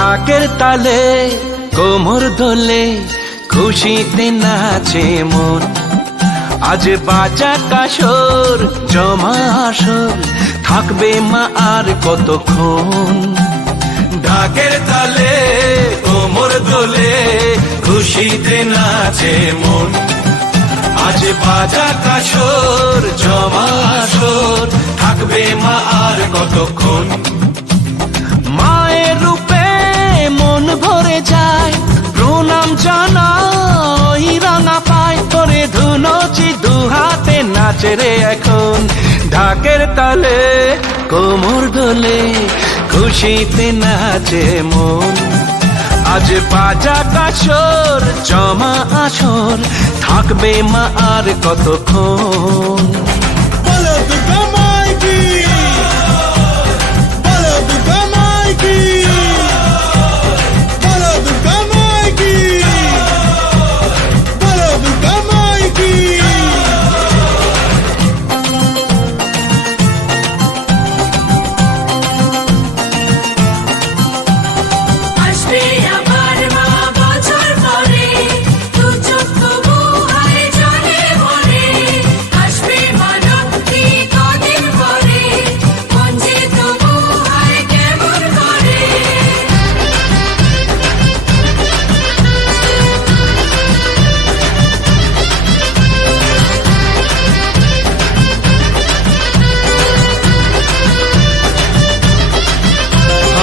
ঢাকের তালে কোমর দোলে খুশিতে নাচে মন। আজ বাজা কাসর জমা আসর থাকবে মা আর কতক্ষণ। ঢাকের তালে কোমর দোলে খুশিতে নাচে মন। আজ বাজা কাসর জমা আসর থাকবে মা আর কতক্ষণ। মায়ের রূপে মন ভরে যায় প্রণাম জানাই রাঙা পায় করে ধুনচি দুহাতে নাচে রে এখন। ঢাকের তালে কোমর দোলে খুশিতে নাচে মন। আজ বাজা কাসর জমা আসর থাকবে মা আর কতক্ষণ। বলো দুর্গা মাই কি, বলো দুর্গা মাই কি, বলো দুর্গা মাই কি, বলো দুর্গা মাই কি। আসবে আবার মা বছর পরে, দু চোখ তবু হায় জলে ভরে। আসবে মা লক্ষ্মী কদিন পরে, মন যে তবু হায় কেমন করে।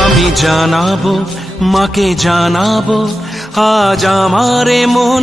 আমি জানাবো মাকে জানাবো আজ আমারে মনে